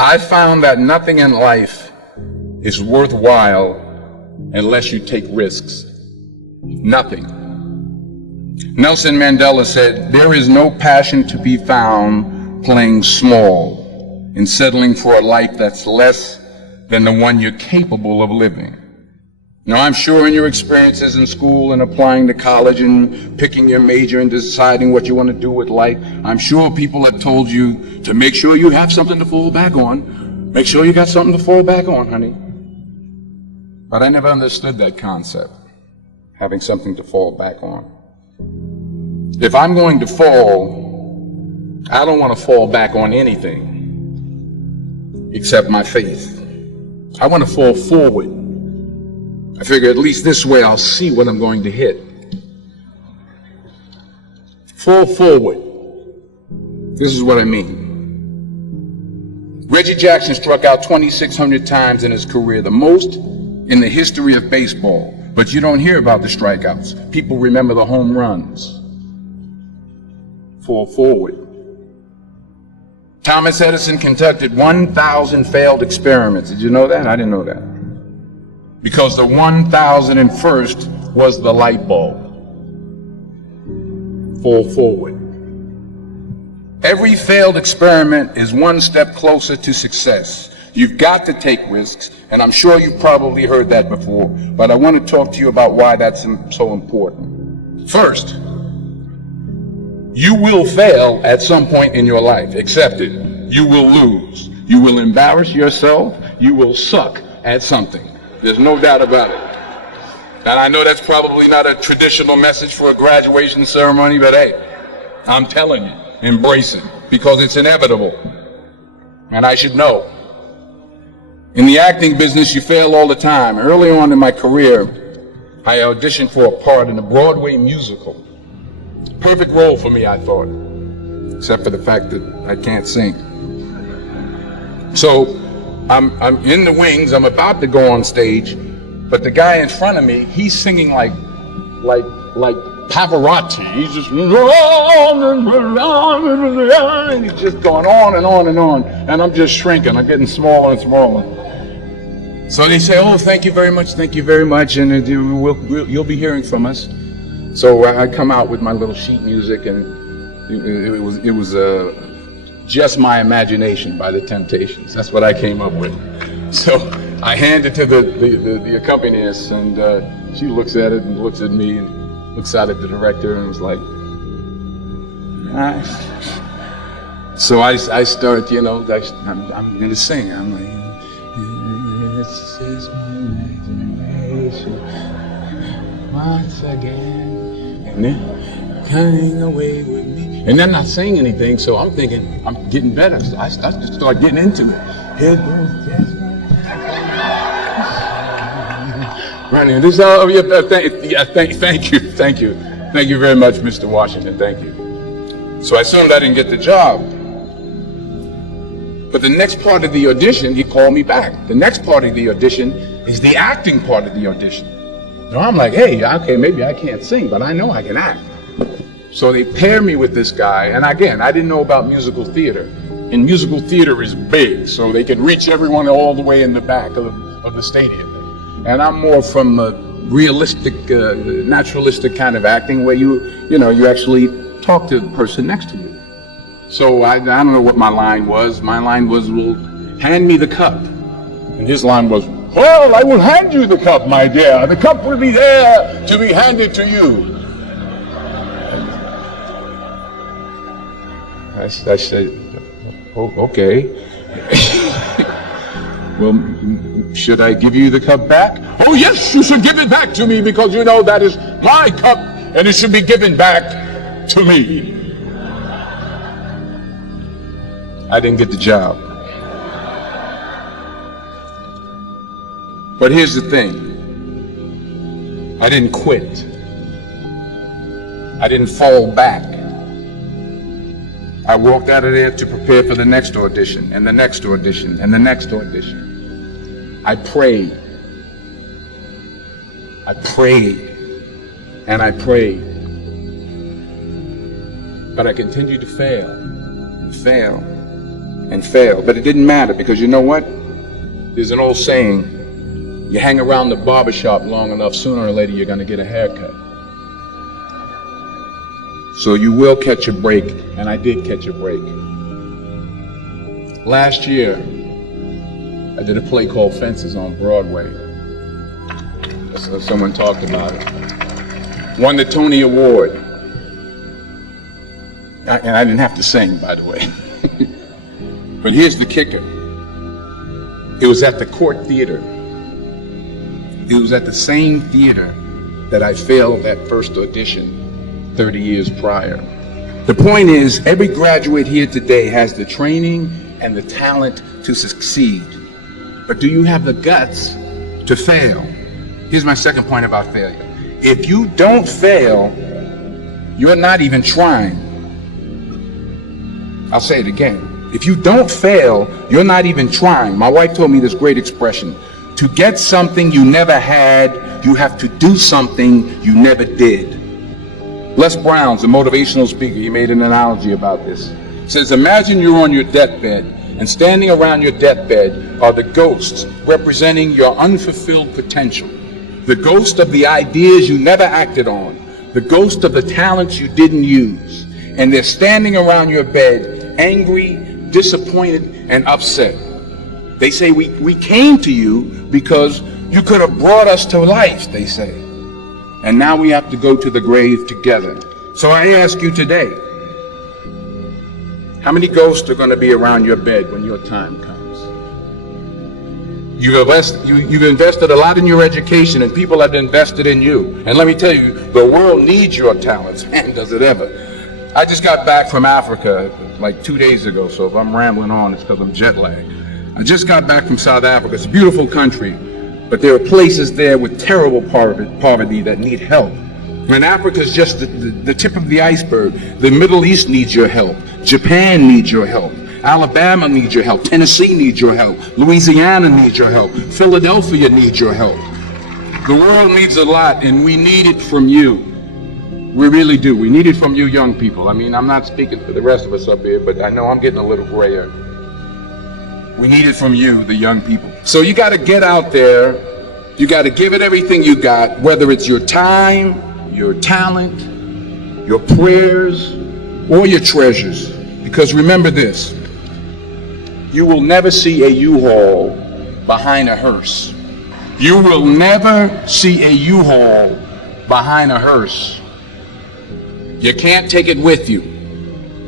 I found that nothing in life is worthwhile unless you take risks. Nothing. Nelson Mandela said, "There is no passion to be found playing small and settling for a life that's less than the one you're capable of living." Now, I'm sure in your experiences in school and applying to college and picking your major and deciding what you want to do with life, I'm sure people have told you to make sure you have something to fall back on. Make sure you got something to fall back on, honey. But I never understood that concept, having something to fall back on. If I'm going to fall, I don't want to fall back on anything except my faith. I want to fall forward. I figure at least this way I'll see what I'm going to hit. Fall forward. This is what I mean. Reggie Jackson struck out 2,600 times in his career, the most in the history of baseball. But you don't hear about the strikeouts. People remember the home runs. Fall forward. Thomas Edison conducted 1,000 failed experiments. Did you know that? I didn't know that. Because the 1,001st was the light bulb. Fall forward. Every failed experiment is one step closer to success. You've got to take risks, and I'm sure you've probably heard that before, but I want to talk to you about why that's so important. First, you will fail at some point in your life. Accept it. You will lose. You will embarrass yourself. You will suck at something. There's no doubt about it. And I know that's probably not a traditional message for a graduation ceremony, but hey, I'm telling you, embrace it, because it's inevitable. And I should know. In the acting business, you fail all the time. Early on in my career, I auditioned for a part in a Broadway musical. Perfect role for me, I thought, except for the fact that I can't sing. So I'm in the wings, I'm about to go on stage, but the guy in front of me, he's singing like Pavarotti. He's just, and he's just going on and on and on, and I'm just shrinking, I'm getting smaller and smaller. So they say, "Oh, thank you very much, and you'll be hearing from us." So I come out with my little sheet music, and it was Just My Imagination by the Temptations. That's what I came up with. So I hand it to the accompanist, and she looks at it and looks at me and looks out at the director and was like, "Nice." So I start, I'm going to sing. I'm like, "It's just my imagination once again, and then coming away with me." And then not saying anything, so I'm thinking I'm getting better. So I start getting into it. Here goes just running. This thank you very much, Mr. Washington. Thank you. So I assumed I didn't get the job. But the next part of the audition, he called me back. The next part of the audition is the acting part of the audition. So I'm like, hey, okay, maybe I can't sing, but I know I can act. So they pair me with this guy, and again, I didn't know about musical theater. And musical theater is big, so they can reach everyone all the way in the back of the stadium. And I'm more from a realistic, naturalistic kind of acting where you actually talk to the person next to you. So I don't know what my line was. My line was, "Well, hand me the cup." And his line was, "Well, I will hand you the cup, my dear. The cup will be there to be handed to you." I said, "Oh, okay." "Well, should I give you the cup back?" "Oh, yes, you should give it back to me, because you know that is my cup, and it should be given back to me." I didn't get the job. But here's the thing. I didn't quit. I didn't fall back. I walked out of there to prepare for the next audition, and the next audition, and the next audition. I prayed. I prayed. And I prayed. But I continued to fail, and fail, and fail. But it didn't matter, because you know what? There's an old saying, you hang around the barbershop long enough, sooner or later you're going to get a haircut. So you will catch a break, and I did catch a break. Last year, I did a play called Fences on Broadway. So someone talked about it. Won the Tony Award. And I didn't have to sing, by the way. But here's the kicker. It was at the Court Theater. It was at the same theater that I failed that first audition 30 years prior. The point is, every graduate here today has the training and the talent to succeed. But do you have the guts to fail? Here's my second point about failure. If you don't fail, you're not even trying. I'll say it again. If you don't fail, you're not even trying. My wife told me this great expression. To get something you never had, you have to do something you never did. Les Brown's a motivational speaker. He made an analogy about this. He says, imagine you're on your deathbed, and standing around your deathbed are the ghosts representing your unfulfilled potential. The ghost of the ideas you never acted on. The ghost of the talents you didn't use. And they're standing around your bed, angry, disappointed, and upset. They say, we came to you because you could have brought us to life, they say. And now we have to go to the grave together. So I ask you today, how many ghosts are going to be around your bed when your time comes? You've invested a lot in your education, and people have invested in you. And let me tell you, the world needs your talents, man, does it ever. I just got back from Africa like 2 days ago, so if I'm rambling on, it's because I'm jet lagged. I just got back from South Africa. It's a beautiful country, but there are places there with terrible poverty that need help. And Africa's just the tip of the iceberg. The Middle East needs your help. Japan needs your help. Alabama needs your help. Tennessee needs your help. Louisiana needs your help. Philadelphia needs your help. The world needs a lot, and we need it from you. We really do. We need it from you young people. I mean, I'm not speaking for the rest of us up here, but I know I'm getting a little grayer. We need it from you, the young people. So you got to get out there. You got to give it everything you got, whether it's your time, your talent, your prayers, or your treasures. Because remember this, you will never see a U-Haul behind a hearse. You will never see a U-Haul behind a hearse. You can't take it with you.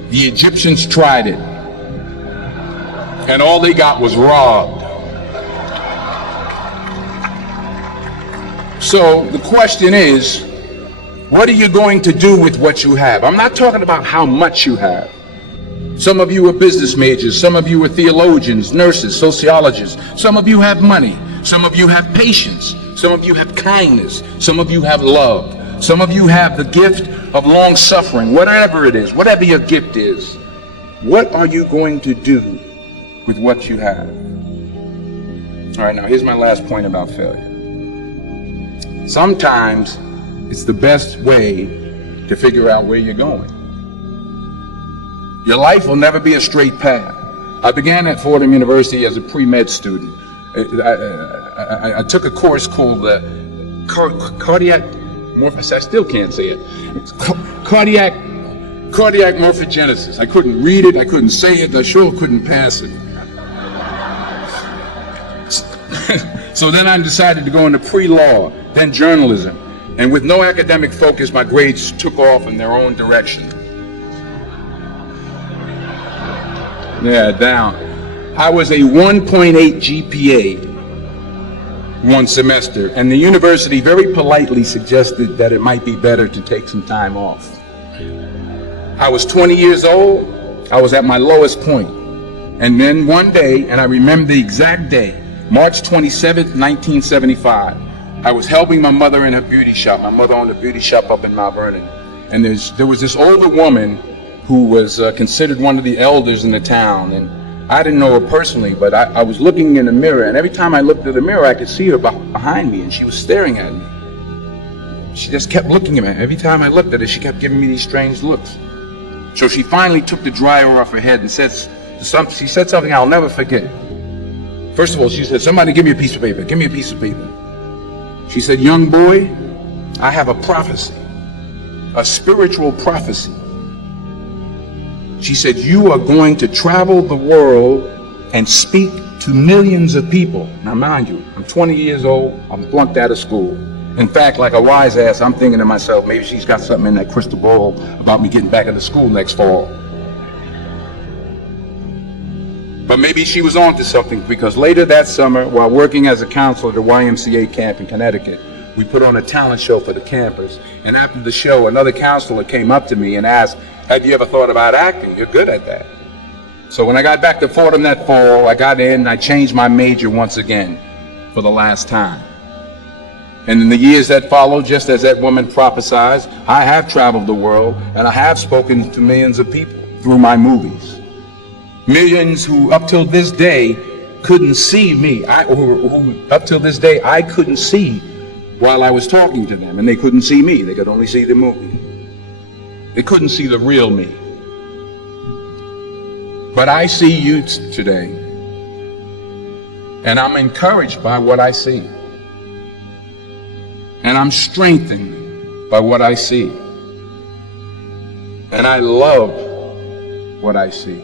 The Egyptians tried it, and all they got was robbed. So the question is, what are you going to do with what you have? I'm not talking about how much you have. Some of you are business majors, some of you are theologians, nurses, sociologists. Some of you have money, some of you have patience, some of you have kindness, some of you have love. Some of you have the gift of long suffering, whatever it is, whatever your gift is. What are you going to do with what you have? All right, now here's my last point about failure. Sometimes it's the best way to figure out where you're going. Your life will never be a straight path. I began at Fordham University as a pre-med student. I took a course called cardiac morphogenesis. I still can't say it. Cardiac morphogenesis. I couldn't read it. I couldn't say it. I sure couldn't pass it. So then I decided to go into pre-law, then journalism. And with no academic focus, my grades took off in their own direction. Yeah, down. I was a 1.8 GPA one semester, and the university very politely suggested that it might be better to take some time off. I was 20 years old. I was at my lowest point. And then one day, and I remember the exact day, March 27th, 1975, I was helping my mother in her beauty shop. My mother owned a beauty shop up in Mount Vernon. And there was this older woman who was considered one of the elders in the town. And I didn't know her personally, but I was looking in the mirror, and every time I looked at the mirror, I could see her behind me, and she was staring at me. She just kept looking at me. Every time I looked at her, she kept giving me these strange looks. So she finally took the dryer off her head and said She said something I'll never forget. First of all, she said, somebody give me a piece of paper. Give me a piece of paper. She said, young boy, I have a prophecy, a spiritual prophecy. She said, you are going to travel the world and speak to millions of people. Now, mind you, I'm 20 years old. I'm flunked out of school. In fact, like a wise ass, I'm thinking to myself, maybe she's got something in that crystal ball about me getting back into school next fall. But maybe she was on to something, because later that summer, while working as a counselor at a YMCA camp in Connecticut, we put on a talent show for the campers. And after the show, another counselor came up to me and asked, have you ever thought about acting? You're good at that. So when I got back to Fordham that fall, I got in and I changed my major once again for the last time. And in the years that followed, just as that woman prophesied, I have traveled the world and I have spoken to millions of people through my movies. Millions who up till this day couldn't see me, who up till this day I couldn't see while I was talking to them, and they couldn't see me. They could only see the movie. They couldn't see the real me. But I see you today, and I'm encouraged by what I see. And I'm strengthened by what I see. And I love what I see.